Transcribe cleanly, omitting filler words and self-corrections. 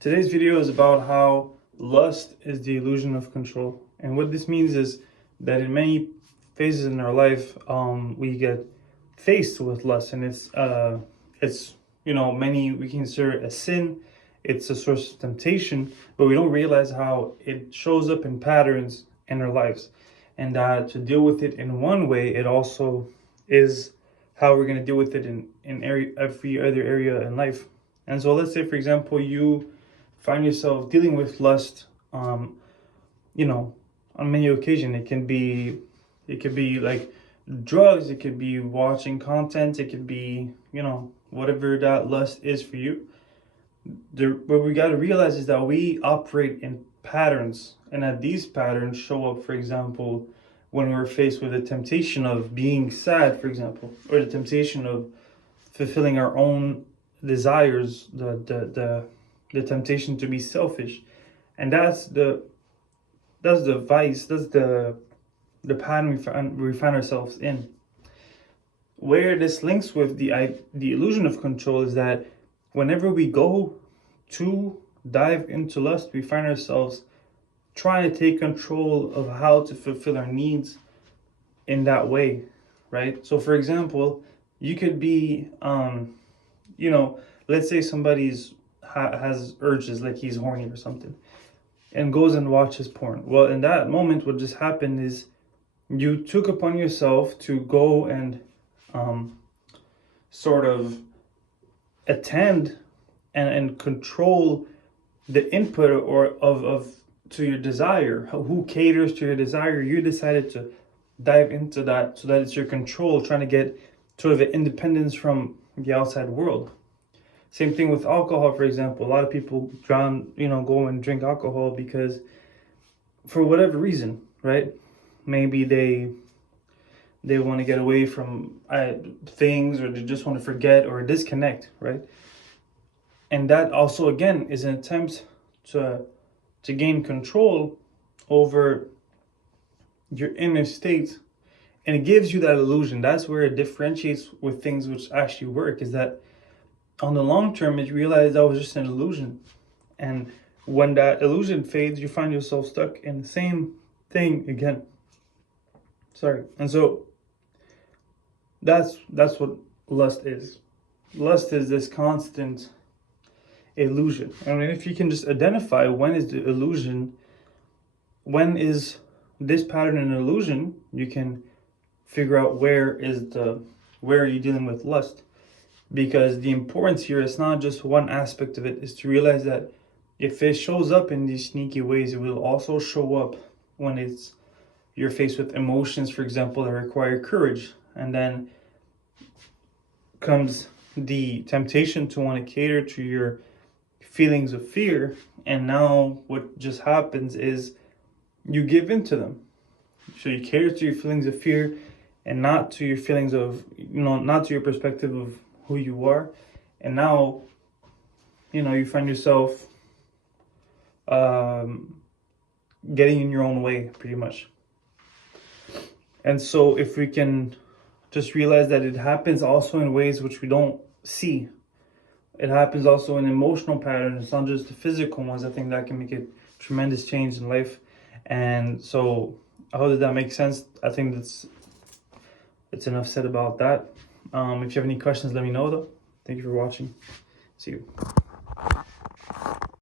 Today's video is about how lust is the illusion of control. And what this means is that in many phases in our life, we get faced with lust, and it's many we consider it a sin. It's a source of temptation, but we don't realize how it shows up in patterns in our lives, and to deal with it in one way, it also is how we're going to deal with it in every other area in life. And so, let's say, for example, you find yourself dealing with lust, on many occasions. It could be like drugs, it could be watching content, it could be, whatever that lust is for you. What we got to realize is that we operate in patterns, and that these patterns show up, for example, when we're faced with the temptation of being sad, for example, or the temptation of fulfilling our own desires, the temptation to be selfish. And that's the vice, that's the pattern we find ourselves in. Where this links with the illusion of control is that whenever we go to dive into lust, we find ourselves trying to take control of how to fulfill our needs in that way, right? So, for example, you could be, let's say somebody's has urges, like he's horny or something, and goes and watches porn. Well, in that moment, what just happened is you took upon yourself to go and sort of attend and control the input of to your desire, who caters to your desire. You decided to dive into that so that it's your control, trying to get sort of an independence from the outside world. Same thing with alcohol, for example. A lot of people go and drink alcohol because, for whatever reason, right? Maybe they want to get away from things, or they just want to forget or disconnect, right? And that also, again, is an attempt to gain control over your inner state, and it gives you that illusion. That's where it differentiates with things which actually work, is that on the long term, you realize that was just an illusion. And when that illusion fades, you find yourself stuck in the same thing again. And so that's what lust is. Lust is this constant illusion. I mean, if you can just identify when is the illusion, when is this pattern an illusion, you can figure out where are you dealing with lust. Because the importance here is not just one aspect of it, is to realize that if it shows up in these sneaky ways, it will also show up when you're faced with emotions, for example, that require courage. And then comes the temptation to want to cater to your feelings of fear. And now what just happens is you give in to them. So you cater to your feelings of fear and not to your feelings of, not to your perspective of who you are. And now, you find yourself getting in your own way, pretty much. And so if we can just realize that it happens also in ways which we don't see, it happens also in emotional patterns. It's not just the physical ones. I think that can make a tremendous change in life. And so I hope that makes sense. I think it's enough said about that. If you have any questions, let me know, though. Thank you for watching. See you.